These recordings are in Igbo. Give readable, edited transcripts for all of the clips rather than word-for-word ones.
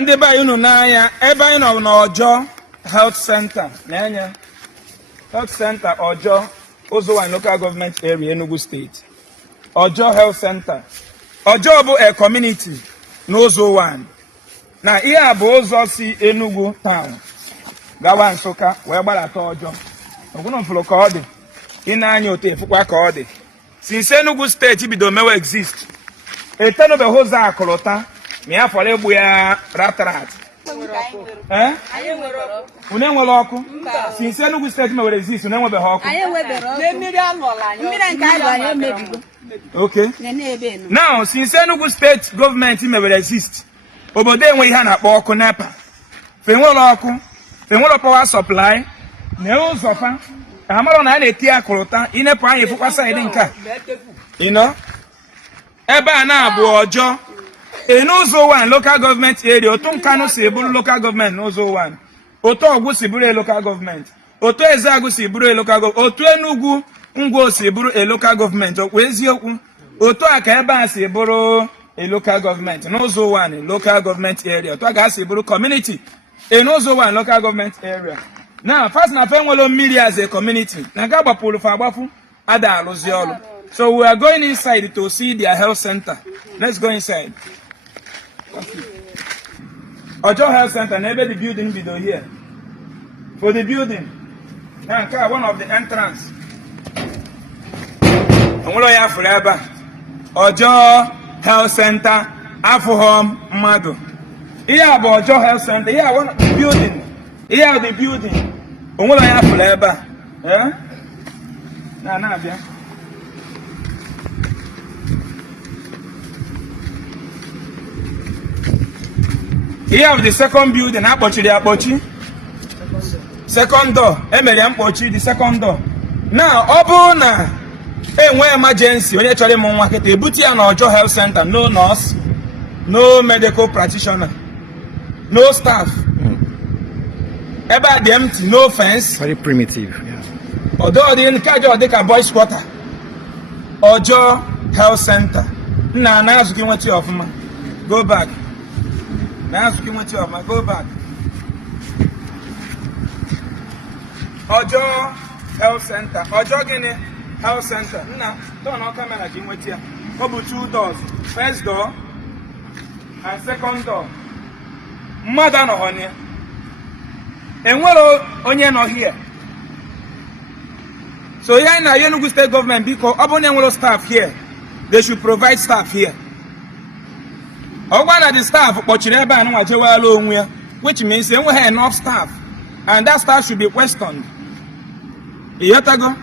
ndị be anyị nọ n'anya ebe anyị nọ n'Ọjọọ Health Center na-enye Health Center Ọjọọ Ụzọwan Local Government Area Enugu State. Ọjọọ Health Center. Ọjọọ bụ a community n'Ụzọwan. Na ihe a bụ ụzọ si Enugu town gawa Nsụka wee gbarata Ọjọọ. Ogwunu mfụrụ ka ọ dị. Ị na-anya otu efukwa ka ọ dị. Since Enugu State bido mewe exist. Etenubeghị ụzọ akụrụta ma ya fọrọ egbu ya ratrat. Une nwere ọkụ? Since Enugu State mewere exist, une nwebeghị ọkụ? Okay. Now, since Enugu State Government mewere exist, obodo enwe ihe a na-akpọ ọkụ NEPA. Fenwere ọkụ, fenwere power supply, na ụzọ fa. Amara na a na-eti akụrụta, inepu anya efukwa side nke a. You know? Ebe a na-abụ Ọjọọ. Ụzọwan local government area, otu Nkanu si bụrụ local government n'Ụzọwan. Otu Ogwu si bụrụ a local government. Otu Ezeagu si bụrụ a local government. Otu Enugu Ngwo si bụrụ a local government. Okwu eziokwu. Otu a ka ebe a si bụrụ a local government n'Ụzọwan local government area. Otu a ga si bụrụ community in Ụzọwan local government area. Now, first na fe nwere mmiri as a community. Na ga gbapụrụ fa agbafu ada alụzi ọrụ. So we are going inside to see their health center. Let's go inside. Ọjọọ Health Center, maybe the building below here. For the building, now one of the entrance. Onwere ya forever. Ọjọọ Health Center, Afuhom Mmadụ. Here bụ Ọjọọ Health Center. Here one of the building. Here the building. Onwere ya forever. Yeah? Na-abịa. Here of the second building, akpọchiri. Second door, emere mkpọchi the second door. Now, ọ bụrụ na enwe emergency, onye chọrọ ịmụ nwa kịta, ebute ya na Ọjọọ Health Center, no nurse, no medical practitioner, no staff. Ebe a dị empty, no fence. Very primitive. Although the nke dị ka boys quarter. Ọjọọ Health Center. Nna na-azụkị nweta ọfụma. Go back. Go back. Ọjọọ Health Center. Ọjọọ gịnị? Health Center. Nna, turn on camera ji nweta ya. Ọ bụ 2 doors. First door and second door. Mmadụ anọghị ya. Enwere onye nọ here. So here na Enugu State Government biko ọ bụ na enwere staff here. They should provide staff here. Ọgwa na the staff kpọchiri ebe a nwa jewala onwe ya, which means they have enough staff and that staff should be questioned. Iyotago?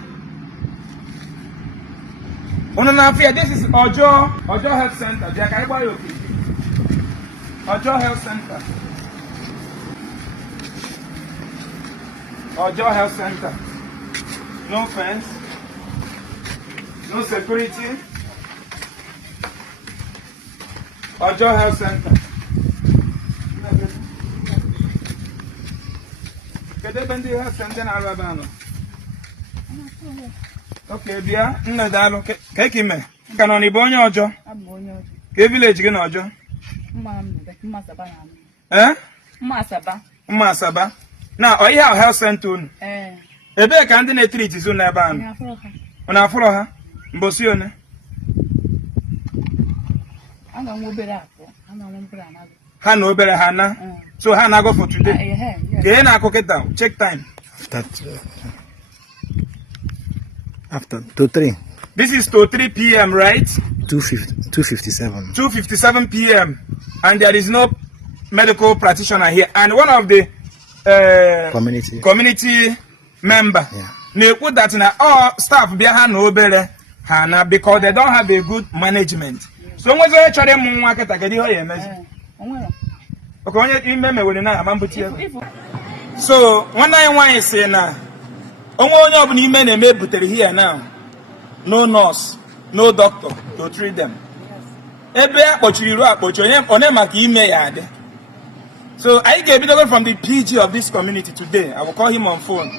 This is Ọjọọ Health Center. Ọjọọ Health Center. Ọjọọ Health Center. No fence. No security. Ọjọọ Health Center. Kedu ebe ndị health center na-arụ ebe anọ? Okay, bịa, nne daalụ. Ka eke ime? Ka nọ n'Igbo onye Ọjọọ? Ka village gị na Ọjọọ? Mma Asaba. Na ọ ihe ahụ health center unu? Ebee ka ndị na-etriti zụ n'ebe anọ? Ọ na-afụrọ ha? Mbosi one? Ha na obere ha na. So ha na-go for today. Ka na-akụ kịta, check time. After 2:03. This is to 3 p.m. right? 2:57. 2:57 p.m. and there is no medical practitioner here. And one of the community member na-ekwu that na all staff bịa ha na obere ha na because they don't have a good management. So nwezi onye chọrọ ịmụ nwa kịta kedu ihe ọ ya emezi? Oke onye ime mewere na ama mbuti ebe. So nwanne anyị nwaanyị si na onwe onye ọbụla ime na-eme butere here now. No nurse, no doctor to treat them. Ebe akpọchiri iru akpọchi onye maka ime ya adị. So I get it from the PG of this community today. I will call him on phone.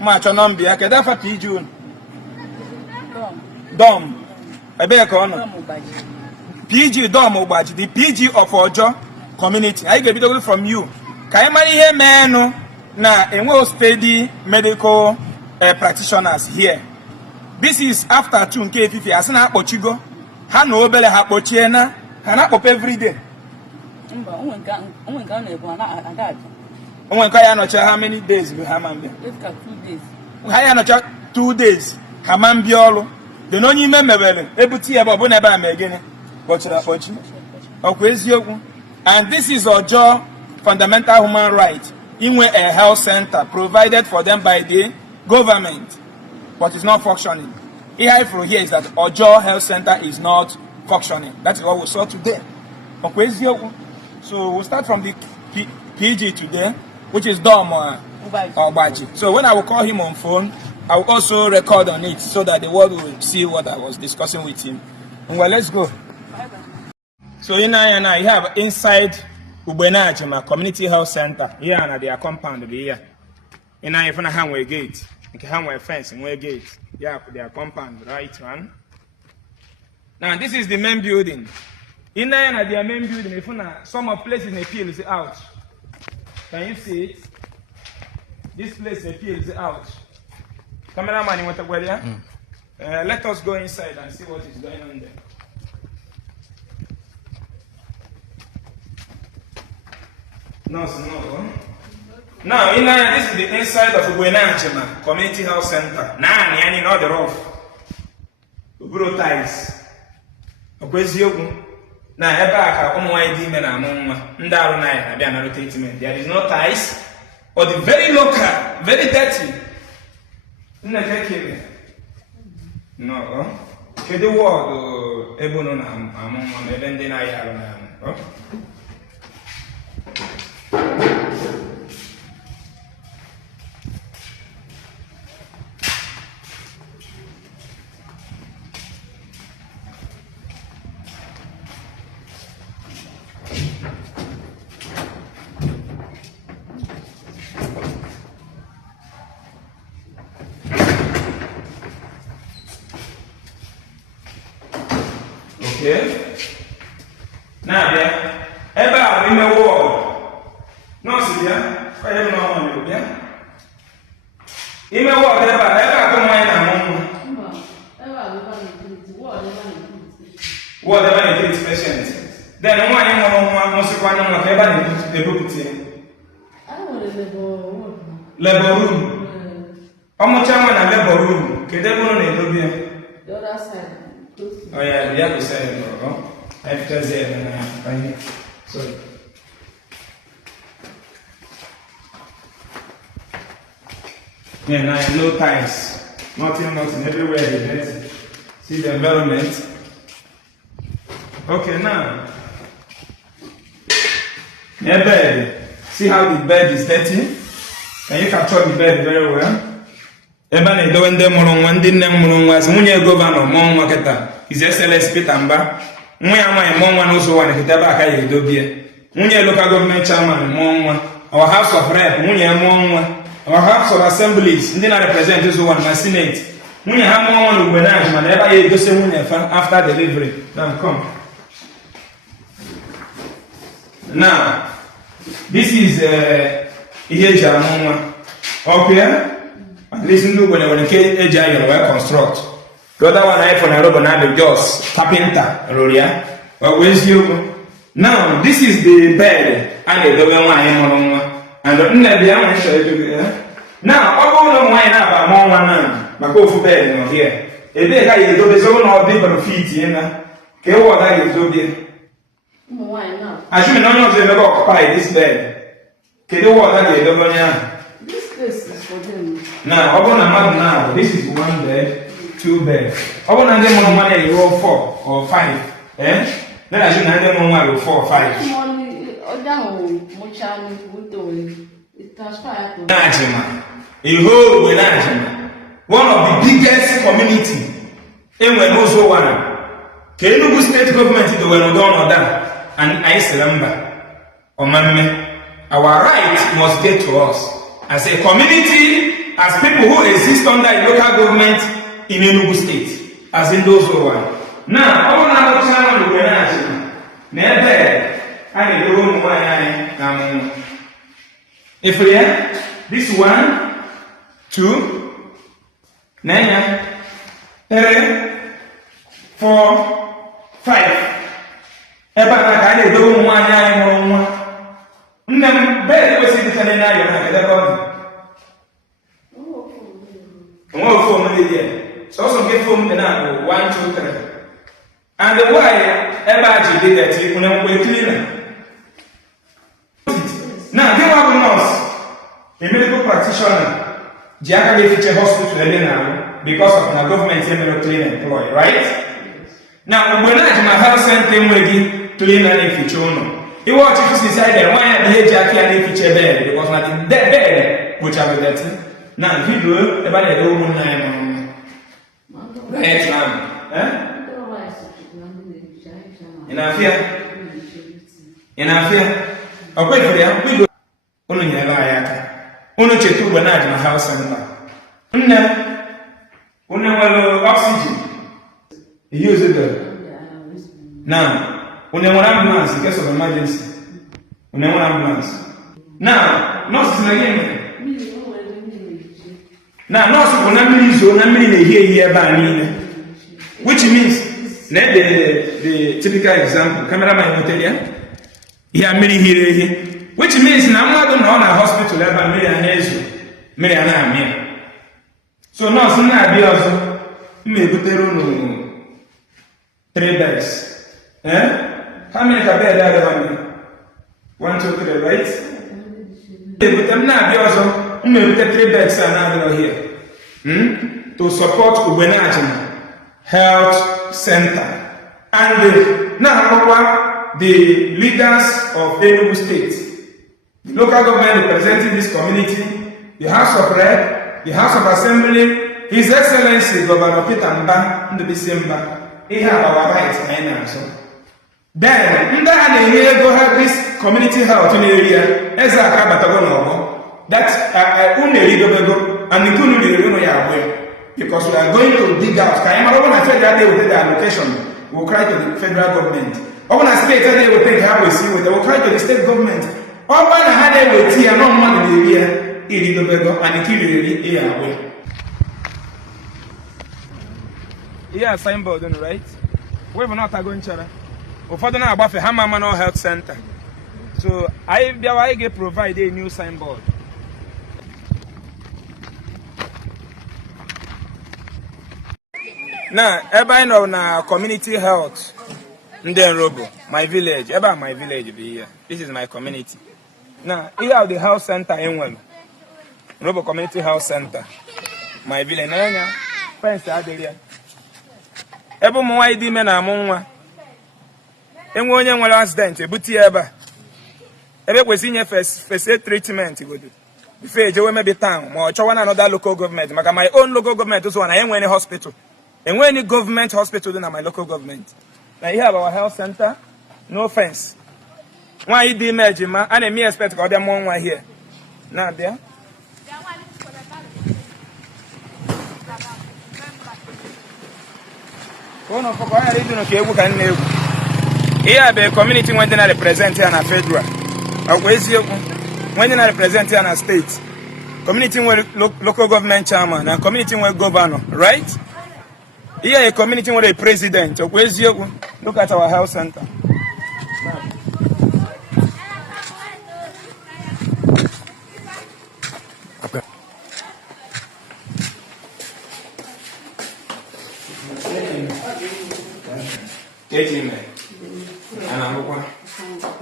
Macho number. I can definitely PG. Dom. I beg on. PG Dom Obaji, the PG of Ọjọọ community. I get it from you. Can you hear me? Now, and we'll study medical practitioners here. This is after 2K50. As an apochigo, Hano Bele Hapochiena, Hanapop every day. How many days we have? 2 days. We 2 days. Hamambiolo. The no you remember, Ebuti about Bonaba again. And this is Ojo fundamental human right. In a health center provided for them by the government, but it's not functioning. Here from here is that Ojo Health Center is not functioning. That is what we saw today. So we'll start from the PG today, which is Dom Obaji. So when I will call him on phone, I will also record on it so that the world will see what I was discussing with him. Well, let's go. So you have inside Ubenajima Community Health Center here and their compound here. In a Hanway gate, Hanway fence and way gate. Yeah, their compound, right one. Now this is the main building. In their main building, if some places appeals out. Can you see it? This place appeals out. Cameraman, you want to go there? Let us go inside and see what is going on there. No. Now, this is the inside of Ubenachema Community Health Center. Now, you know the roof. Uburo ties. Now, there is no ties, or the very local, very dirty. No. The word okay. Now, ever in the world, no, see, I don't know, yeah. In the world, ever come whatever it is patient. Then one must one of the labor room. How much am I labor room? The other side. Oh yeah, the other side. After there, sorry. Yeah, now no ties. Nothing, everywhere. See the environment. Okay, now. Yeah, bed. See how the bed is dirty? Can you capture the bed very well? Ebane do wende mulungu ndi nne mulungu as munye governor monwa keta His Excellency Peter Mba munye amanye monwa no so wane kitaba aka ye dobie munye local government chairman monwa our house of rep munye monwa our house of assemblies ndi na represent so one na senate munye ha monwa no gbenaj man eba ye do se munye fa after delivery. Now come. Now this is Iheja monwa. Okay? Listen to when Eja will construct. The other one I for Nairobi just carpenter, Roria. Well, where's you? Now, this is the bed and the double one and the other show you. Now, all of mine have a one, my go for bed here. A day I do the zone of different feet in a what I do there. Why not? I should not have never occupied this bed. Can you what I do? This place is for them. Now, now, this is 1 bed, 2 bed. I want to them on you roll 4 or 5. Eh? Then I should have them on 4 or 5. Najima. One of the biggest community in Enugu Enugu State Government the Wenodon and Iceland. Our right must get to us. As a community, as people who exist under a local government in Enugu State, as in those who are. Now, all our channel will be I do one. If we have this 1, 2, 9, 3, 4, 5. Eba I do one. Very was it an area. So some get home the number 1, 2, 3. And the why ever did that you know we cleaner. Now give up nurse, a medical practitioner, Jack Feature Hospital now because of the government clean employee, right? Now when I my health center we clean and feature. He watches decided why the Jackie and feature bed because not the bed which I will get. Now if you do about a room 9 right now. In Afia, a wait for them, we go only in Ayaka. Only to Banaj in my house and oxygen. You use it now. When you want ambulance in case of emergency. When you want ambulance. Now, nurses again. Now, nurses will not be so many here by me. Which means the typical example, cameraman will tell you. Here, many here, which means now I'm not going on a hospital ever, million. So, now, soon I'll be also maybe 3 beds. How many can bear that? 1, 2, 3, right? But them now be also maybe 3 beds are now here. To support Ubenajin Health Center. And now the leaders of Enugu State, the local government representing this community, the House of Rep, the House of Assembly, His Excellency Governor Peter Mba, in the December, he have our rights and then, go have this community health in the area, as I have that only go and the two because we are going to dig out. I want to say that they will take the allocation, we'll cry to the federal government. I want to state that they will take how we see with they will cry to the state government. All by the hand they will see and no money in the area, and the kill the area. Yeah, signboard, right? We will not go in China. Ụfọdụ na-agbafe ha mama no health center. So I get provide a new signboard. Now, everybody know na community health Nden Robo, my village. My village be here. This is my community. Now, here are the health center in Robo Community Health Center. My village. Now, friends are there. Ebe mo wa idi me na amunwa. Enwe onye nwere accident ebuti ebe kwesi nye first aid treatment go do before ejewe maybe town ma chọwa na another local government maka my own local government so na enwe any hospital enwe any government hospital na my local government na here our health center no offense why you dey merge ma and me expect ka dem nwa here na there kono for ya ready no ke egwu ka nna egwu here the community when they represent here na federal when they represent here na state community with local government chairman and community with governor, right? Here a community with a president. Look at our health center.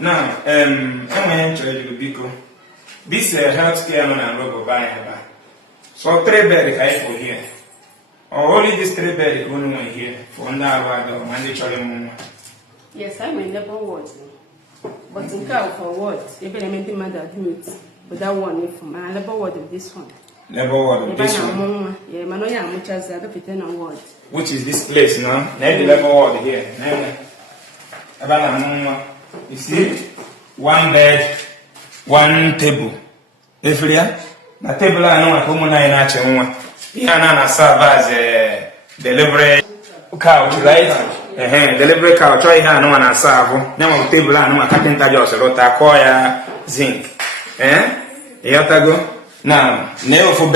Now, this healthcare man and robo buy so 3 bed for here. Or only this 3 bed only one here for under our mandatory. Yes, I'm in labor ward. But in car for what? Even I made the mother admit. But that one from my labor ward of this one. Labor ward of this one. Yeah, Manoya much as the other 15 ward. Which is this place now? Maybe labor ward here. You see, 1 bed, 1 table. If you are, the table I know come on in action. Here na serve as a delivery couch, right? delivery car chọ ihe anụ na asa ahụ nyanwa tebụl anụ kapịnta ji ọsịrụta kọọ ya zinc ịghọtago na ofu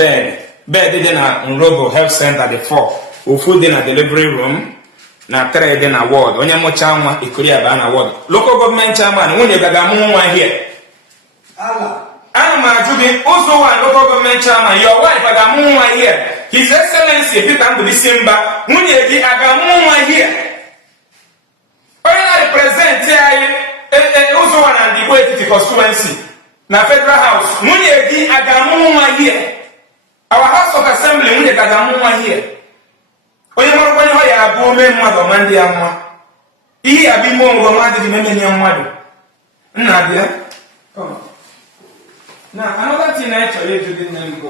bed dị na Nrobo Health Center dị 4 ofu dị na delivery room na 3 dị na ward onye mụcha nwa ikoria baa na ward local government chairman nwunye gaga amụ nwa here ana m ajụ gị ụzọ one local government chairman your wife aga amụ nwa here His Excellency Peter Ndubisi Mba nwunye gị aga amụ nwa here onye na-represent anyị ụzọ one and Igbo Etiti constituency na Federal House nwunye gị aga amụ nwa here our House of Assembly nwunye gaga amụ nwa here onye mara onye ọ ya abụ ome mmadụ ọma ndị ya nwa ihe ya bụ ime onwe ọma adịghị memenye mmadụ nna bịa na another thing I chọrọ ịjụ gị nne m bụ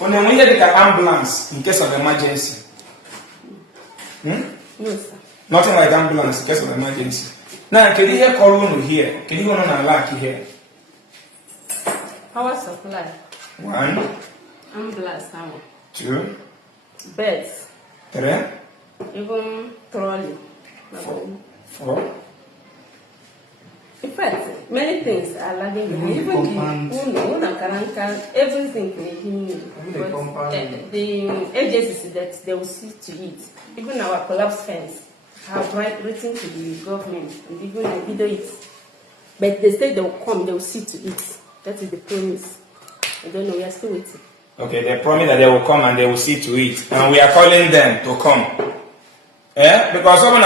ọ na-enwe ihe dịka ambulance in case of emergency No, sir. nothing like ambulance in case of emergency na kedu ihe kọrọ unu here kedu ihe unu na-lack here Power supply. 1 Ambulance. 2 Beds. 3 Even trolley. 4 In fact, many things are lagging behind. Even everything but the agencies that they will see to it. Even our collapse fence have written to the government and even the video it. But they say they will come, they will see to it. That is the promise. I don't know, we are still waiting. Okay, they promise that they will come and they will see to it. And we are calling them to come. Because someone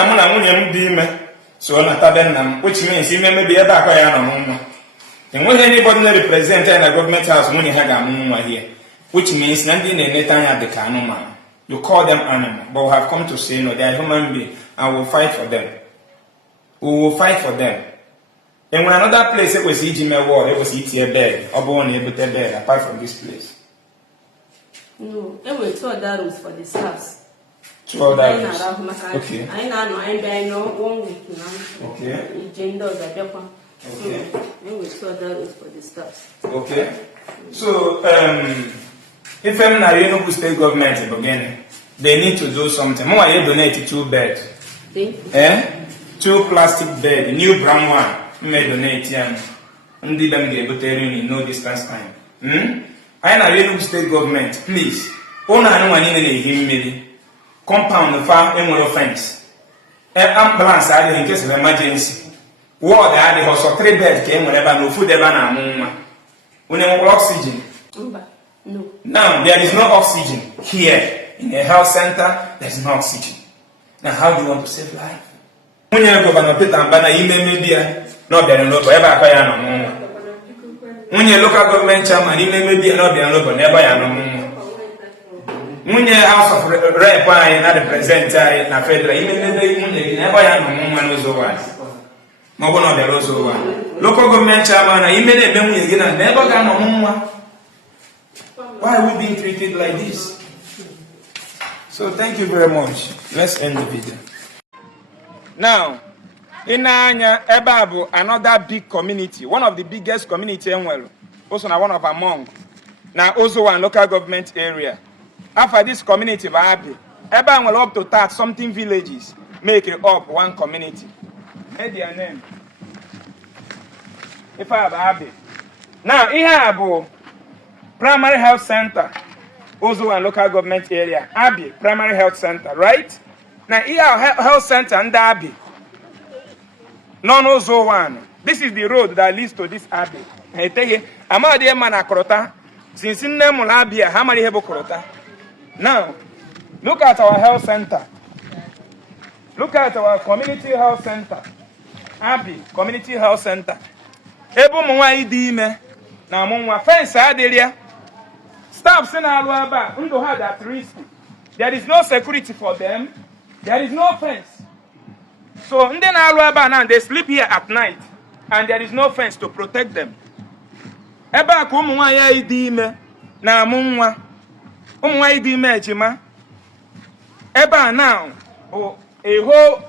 so na taben which means you may be able to and when anybody represent in the government house money here, which means nothing at the canoma. You call them animal, but we have come to say no, they are human beings and we'll fight for them. We will fight for them. And when another place it was Ejime war, it was ETA bed, or born able to bed apart from this place. No, it will 2 other rooms for the staffs. 2 other Okay. Okay. Okay. For the staffs. Okay. So, if I'm not Enugu State Government in the beginning, they need to do something. More I donate 2 beds. 2 plastic beds, new brown one. May donate them. Only them get able to in no distance time. I know Enugu State Government, please. Ona no one in him compound far in fence. Ambulance are in case of emergency. Ward are the house of 3 beds came whenever no food ever na we need oxygen. No. Now there is no oxygen here. In a health center, there is no oxygen. Now how do you want to save life? When you go to Peter Mbana, media, no be no ever acquire no. When you local government chairman, media no be no never no. When you House of Rep and represent na federal, never local government chairman, never why are we being treated like this? So thank you very much. Let's end the video. Now, in Ebabu, another big community, one of the biggest community in Well, also one of among, now also one local government area. After this community, Ebabu will up to tax something villages, make it up one community. Head their name. If I have Abbey. Now, here Primary Health Center, also a local government area. Abbey, Primary Health Center, right? Now, here Health Center and Abbey. Non-Ozo one. This is the road that leads to this Abbey. I tell you, I'm out there, man, Akrota. Since in name Abbey, how many have Krota? Now, look at our health center. Look at our community health center. Abbey, Community Health Center. Ebo mwa idime. Na mwa fence adelia. Staff in Aluaba, Undo had at risk. There is no security for them. There is no fence. So in Aluaba now they sleep here at night, and there is no fence to protect them. Eba kumwa ya idime na mwa idime jima. Eba now a whole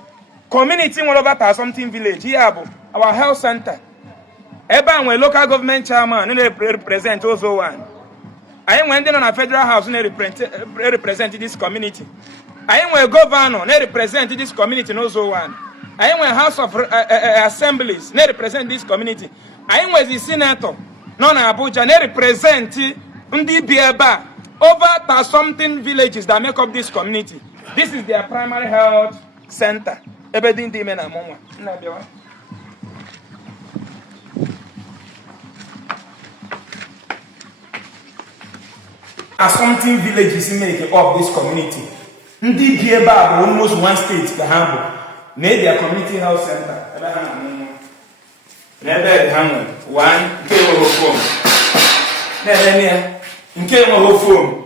community all over something village here our health center. Eba we local government chairman no represent also one. I went in on a federal house and represent this community. anyị nwere gọvanọ na-represent this community n'ụzọ one. Anyị nwere House of Assemblies na-represent this community. Anyị nwezi senator nọ na Abuja na-represent ndị bi ebe a. Over something villages that make up this community. This is their primary health center. Ebe dị ndị ime na mụnwa. Something villages make up this community. Ndị bi ebe a bụ almost one state ka ha bụ. Na their community health center. Ebe ha na mụnwa. N'ebe ha nwere one nke enweghị phone. Na-eme ya nke enweghị phone.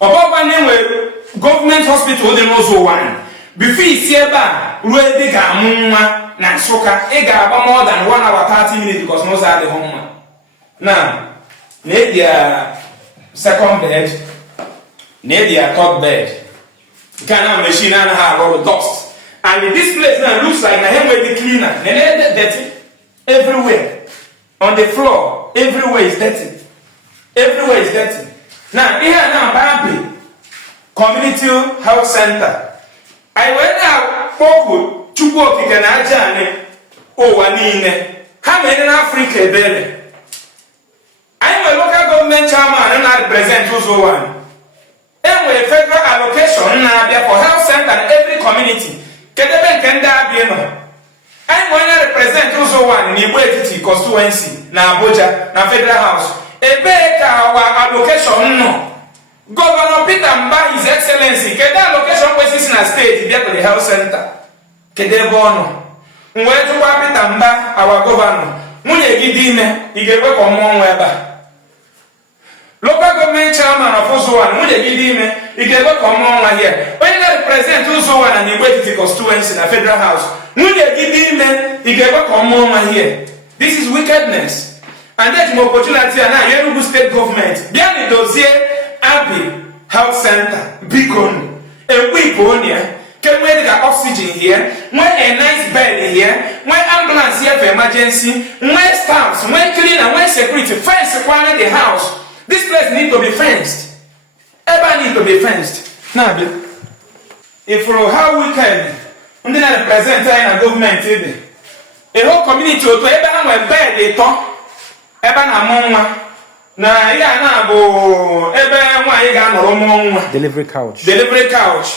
Ọbọkwa na-enwere government hospital dị n'ụzọ one. Before isi ebe a ruo ebe ga-amụ nwa na Nsụka, ị ga-agba more than 1 hour 30 minutes because n'ụzọ adịghị mma. Now, need their second bed, need their third bed. You can't have a machine and have all the dust. And this place now looks like a heavy cleaner. And they're dirty everywhere. On the floor, everywhere is dirty. Everywhere is dirty. Now, here now, Bambi Community Health Center. I went out, Poku, Chukwuoki Ganajane, Owanine. How many in Africa, baby? I'm a local government chairman and I represent Uzowan. And with federal allocation for health center in every community. I'm going to represent Uzowan in Igbo constituency, na Abuja, na federal house. Our allocation no. Governor Peter Mba, His Excellency, get that location places in a state, get to the health center. Kede bono. Mwe to Peter Mba, our governor. Munye gidime, igewe komo weba. Local government chairman of Uzowan, munye gidime, igewe komo here. When you represent Uzowan and Igbo constituency in a federal house, munye gidime, igewe komo here. This is wickedness. And that's more opportunity now. Enugu State Government. Bien the dossier. Abbey Health Center, Beacon, and we go here. Can we get oxygen here? When a nice bed here? When ambulance here for emergency? When staffs? When cleaner? When security? Fence around the house. This place need to be fenced. Everybody need to be fenced. Now, if for how we can, and then I represent in a government today. A whole community to everyone with bed they talk. Everyone among na ya na bo ebe nwa ga nọrọ nwa Delivery couch. Delivery couch.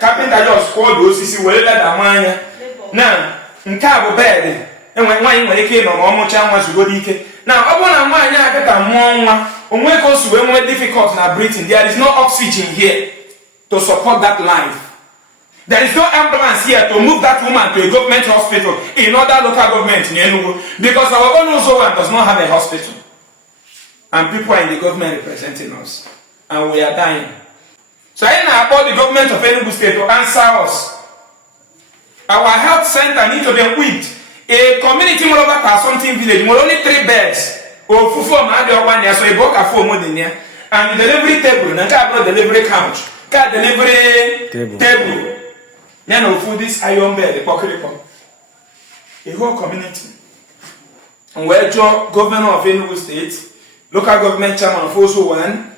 Carpenter just called osisi were leda nwanya. Na nke a bụ bed. Enwe nwa nwere ike nọ n'ọmụcha nwa zugodi ike. Na ọ bụrụ na nwanya akịta mmụọ nwa, onwe ka o su enwe difficult na breathing. There is no oxygen here to support that life. There is no ambulance here to move that woman to a government hospital in other local government in Enugu because our own Uzowan does not have a hospital. And people are in the government representing us. And we are dying. So I now about the government of Enugu State to answer us. Our health center needs to be equipped. A community more over something village, more only 3 beds. Or fufu ma de one so a book a phone more than here. And the delivery table, and car delivery couch, car delivery table. You know, food this iron bed, the pocket. A whole community. And where your governor of Enugu State, local government chairman of Uzowan,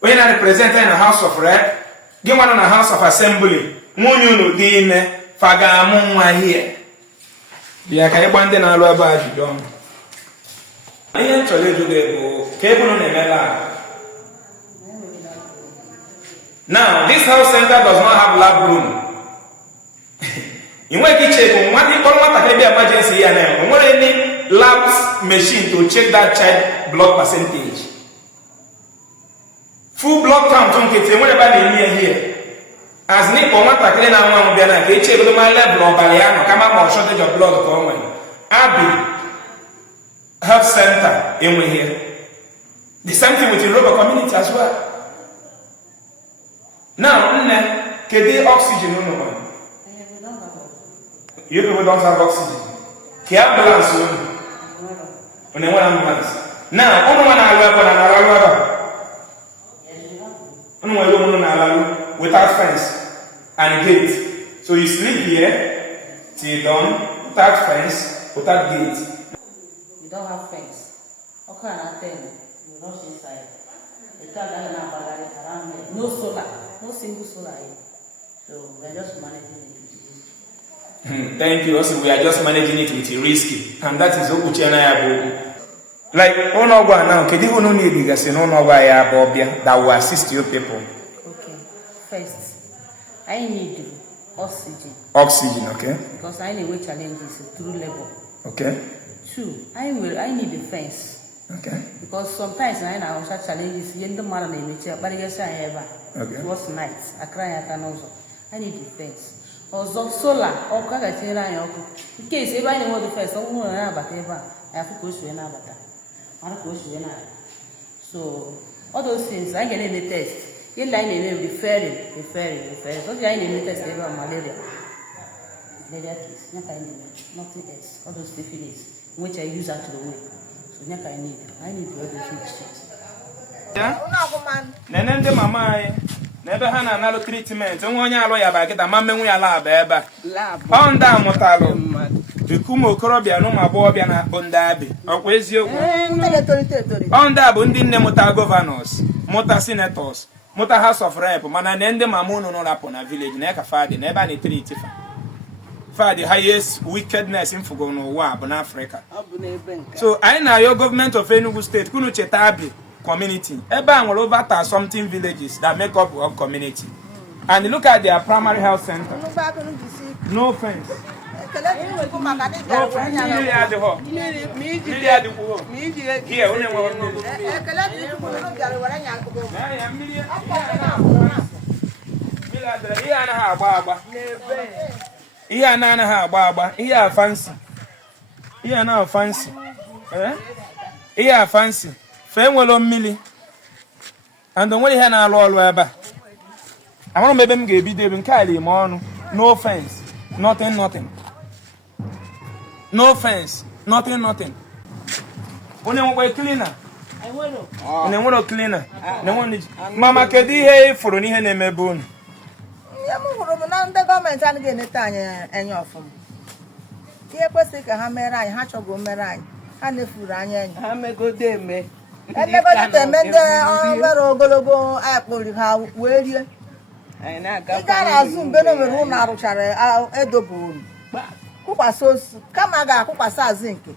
when I represent in a House of Rep, give one in a House of Assembly, Munyu Dime, Fagamunwa here. The Akaibande na Laba John. I am to live the cable on the Mela. Now, this health center does not have lab room. In what kitchen, what can be emergency here? What any labs machine to check that child blood percentage? Full blood count on kids, whatever they near here. As Nick or what I clean out one banana, they check my level of Baliano, come up with shortage of blood common. Abbey Health Center in here. The same thing with the rubber community as well. Now, can they oxygen on one? You people don't have oxygen. Can ambulance on one ambulance. Now, only one without fence and gate. So you sleep here till dawn without fence, without gate. We don't have fence. Okay, I tell you, you rush inside. The car doesn't have around there. No solar, no single solar here. So we are just managing it with risk. Thank you. Also, we are just managing it with risky, and that is what we are. Like, now, can you need because that will assist you people? Okay. First, I need oxygen. Oxygen, okay. Because I need weight challenges through labor. Okay. 2, I need the fence. Okay. Because sometimes I have challenges. You don't matter but yes, I ever. Okay. It was night. I cry. I can also. I need the fence. Also solar. Or in case if I need the fence, I won't have I have to go to another. So all those things I get in the test. You line in referring. So I need the test ever malaria. Malaria case. Nothing else. All those syphilis which I use at the way. So I need everything straight. Yeah? Nene mama nebe ha na analo treatment onye alo ya ba kita mama nwe ya lab ebe a onda mutalo ikumo okorobịa no mabobia na onda abi okwa eziokwu onda bụ ndị nne muta governors muta senators muta house of rep mana nende mama unu no rapo na village na ka fadi na ebe a na treat fa the highest wickedness in fugo no wa bụ na Africa. So I na your government of Enugu State kunu cheta abi community. Ebe and over something villages that make up one community. And look at their primary health center. No fence. No fence. Here, ihe na ha agba ihe a fancy ihe na fancy ihe a fancy fe nwelo mmili and onwe ihe na alụ ọlụ ebe a amara m ebe m ga-ebido ebe nke ala ime ọnụ no fence nothing no fence nothing onye nwekwa cleaner onye nwere cleaner mama kedu ihe ifuru n'ihe na-emebe unu ya m hụrụ na ndị gọọmenti anaghị eneta anyị enye ọfụma ihe kwesịrị ka ha mere anyị ha chọgo mere anyị ha nefuru anyị enyi ha megodo eme ndị mere ogologo akpụri ha wee rie ị gara azụ mgbe na nwere ụlọ arụchara edoburu kwụkwasị osu kama a ga-akwụkwasị azụ nke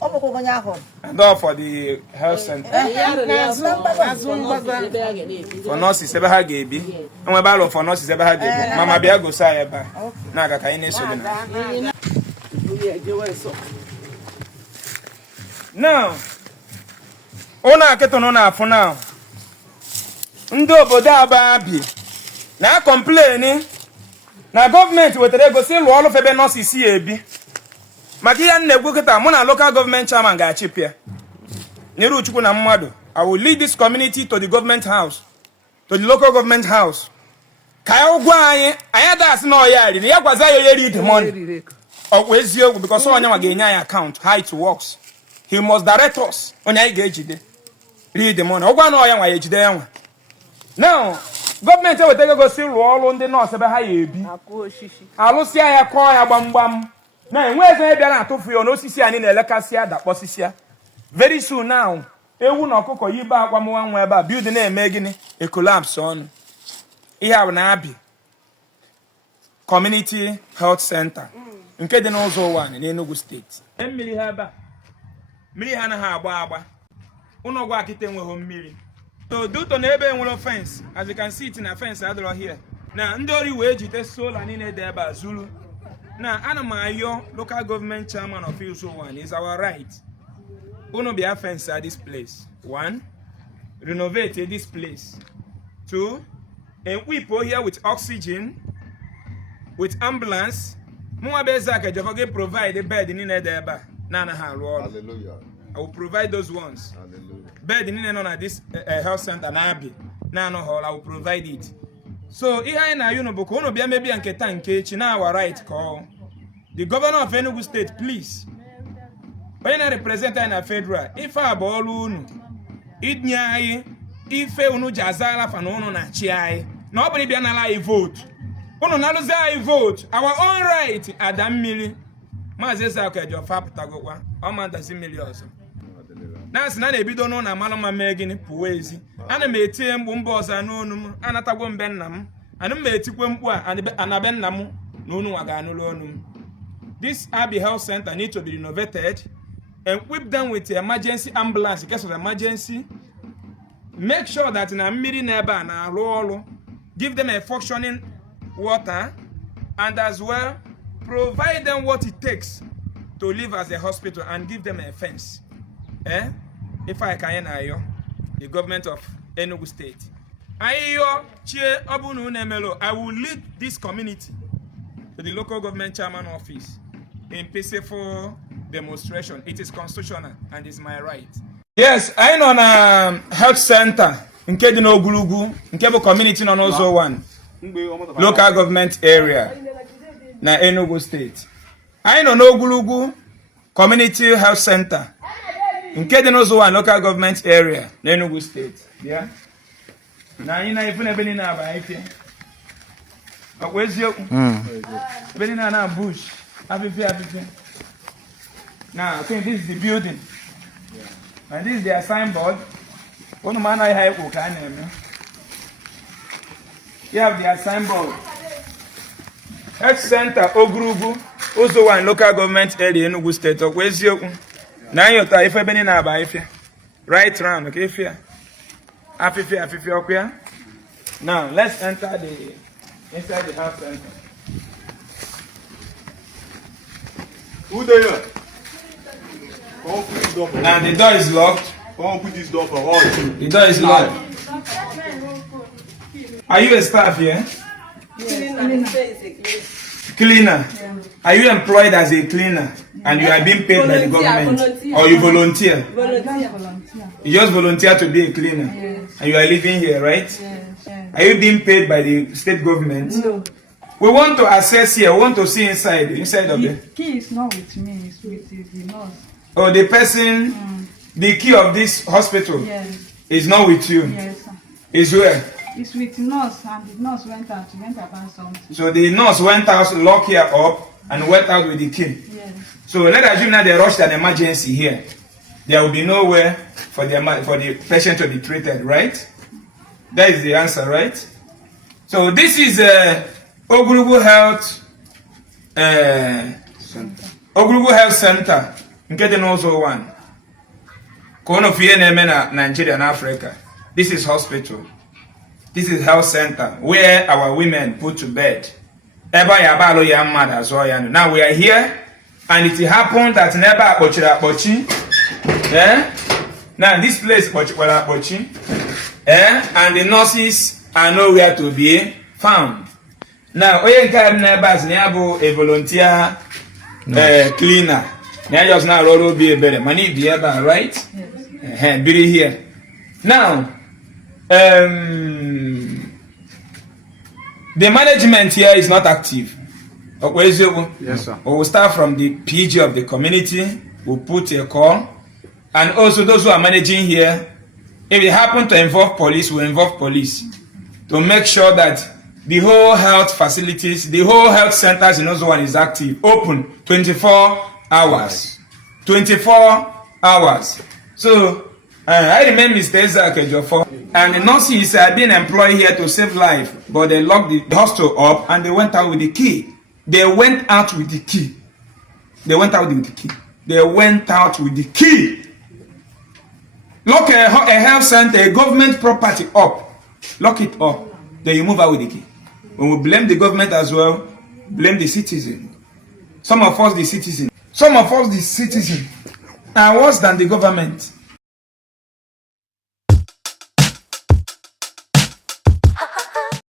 ọ bụkwa onye ahụ and for the health center for nurses ebe ha ga-ebi enwebe alụ for nurses ebe ha ga-ebi mama bịa gosi anyị ebe a na-aga ka anyị na-eso gị now ụlọ akịtụ nọ na-afụ now ndị obodo aba bi na complain na gọọmenti wetara ego si lụọ ọrụ febe nurses ya ebi maka ihe na-ekwu kịta mụ na local government chairman ga-achịpịa nyere Uchukwu na mmadụ I will lead this community to the government house to the local government house ka ya ụgwọ anyị adasị na ọya ri na ya gwaza ya eri the money ọkwa eziokwu because onye nwa ga-enye anyị account how it works he must direct us onye anyị ga-ejide read the money ọgwa na ọya nwa ya ejide ya nwa now gọọmenti eweta ego si lụọ ọrụ ndị nọọsụ ebe ha ya ebi alụsịa ya kọọ ya gbamgbam na enwe eze bịara atụfu ya n'osisi anyị na-elekasị dakpọsịsịa very soon now ewu na ọkụkọ yibe akwamowa nwa ebe a build na-eme gịnị a collapse ọnụ ihe a bụ na Abi community health center nke dị n'ụzọ ụwa n'Enugu steeti mmiri ha ebe a mmiri ha anaghị agba ụlọọgwụ akịta enweghị mmiri so duto na ebe enwere fence as you can see it na fence adịrọ here na ndị ori wee jide sola niile dị ebe a zuru na ana m ayọ local government chairman of Izuwan is our right unu bịa fence at this place 1 renovate this place 2 equip here with oxygen with ambulance Mathias Ezeaku Ejiofor ga provide bed niile dị ebe a na anaghị arụ ọrụ I will provide those ones. Bed in on this health center na Abi na no hall I will provide it. So ihe anyị na you know boko ono bia maybe nketa nke echi na our right call. The governor of Enugu State please. When I represent in federal if abolu unu idnye anyị ife unu jazala fa na unu na chi anyị. Na obodi bia na la vote. Unu na luze anyị vote our own right adammiri. Mathias Ezeaku Ejiofor apụtagokwa ọ ma ndazi mmiri ọzọ. Na-asị na na-ebido n'ụlọ amalụ ma mee gịnị pụwa ezi ana m etinye mgbu mba ọzọ n'onu m anatagwo mbe nna m and metikwe mkpu a anabe nna m na unu waga anụlụ ọnụ m. This Abbey Health Center needs to be renovated, equip them with emergency ambulance in case of emergency. Make sure that na mmiri na ebe a na-arụ ọrụ, give them a functioning water, and as well provide them what it takes to live as a hospital and give them a fence. If I can ayo the government of Enugu State, ayo chie obunu nemelo, I will lead this community to the local government chairman office in peaceful demonstration. It is constitutional and is my right. Yes, I know na health center nke dị n'Ogulugu, nke bụ community nọ n'ụzọ 1 local government area na Enugu State. I know n'Ogulugu community health center nke dị n'ụzọ 1 local government area na Enugu State. Yeah. Na anyị na ifu na ebe ni na aba ife. Okwe eziokwu. Ebe ni na bush. Afife. Now, I think this is the building. And this is their signboard. One man I have you have their signboard. Health Center Ogrugu, also one local government area in Enugu State. Where's your now you ta if been na ba if right round, okay, fear. Afife okay. Now let's enter the inside the health center. Who there? Now the door is locked. Come put this door for all. The door is locked. Are you a staff here? Cleaner. Yeah. Are you employed as a cleaner and you are being paid by the government? Or you volunteer? You just volunteer to be a cleaner. Yes. And you are living here, right? Yes. Are you being paid by the state government? No. We want to assess here. We want to see inside of The it. key is not with me. It's with the nurse. Oh, the person, the key of this hospital is not with you. Yes, sir. Is where? It's with the nurse, and the nurse went out. She went about something. So the nurse went out, locked her up, and went out with the key. Yes. So let us assume that they rushed an emergency here. There will be nowhere for the patient to be treated, right? That is the answer, right? So this is Ogulugu Health Center. Nke also one. Kono fiye neme na Nigeria and Africa. This is hospital. This is health center where our women put to bed. Eba ya balo ya mada as well. Now we are here, and it happened that neba bochira bochi. Now this place bochira bochi. And the nurses are nowhere to be found. Now oyenka neighbors neabo a volunteer cleaner. Now just now Roro be a better money be able, right? Yes. Be here. Now the management here is not active. Yes, sir. We will start from the PG of the community. We'll put a call. And also those who are managing here, if it happen to involve police, we'll involve police to make sure that the whole health facilities, the whole health centers in Ozowan is active, open 24 hours. 24 hours. So I remember Mathias Ezeaku Ejiofor, and the nurses are being employed here to save life, but they locked the hostel up and they went out with the key. They went out with the key. They went out with the key. They went out with the key. Lock a health center, a government property up. Lock it up. Then you move out with the key. When we blame the government as well, blame the citizen. Some of us the citizen. Some of us the citizen are worse than the government.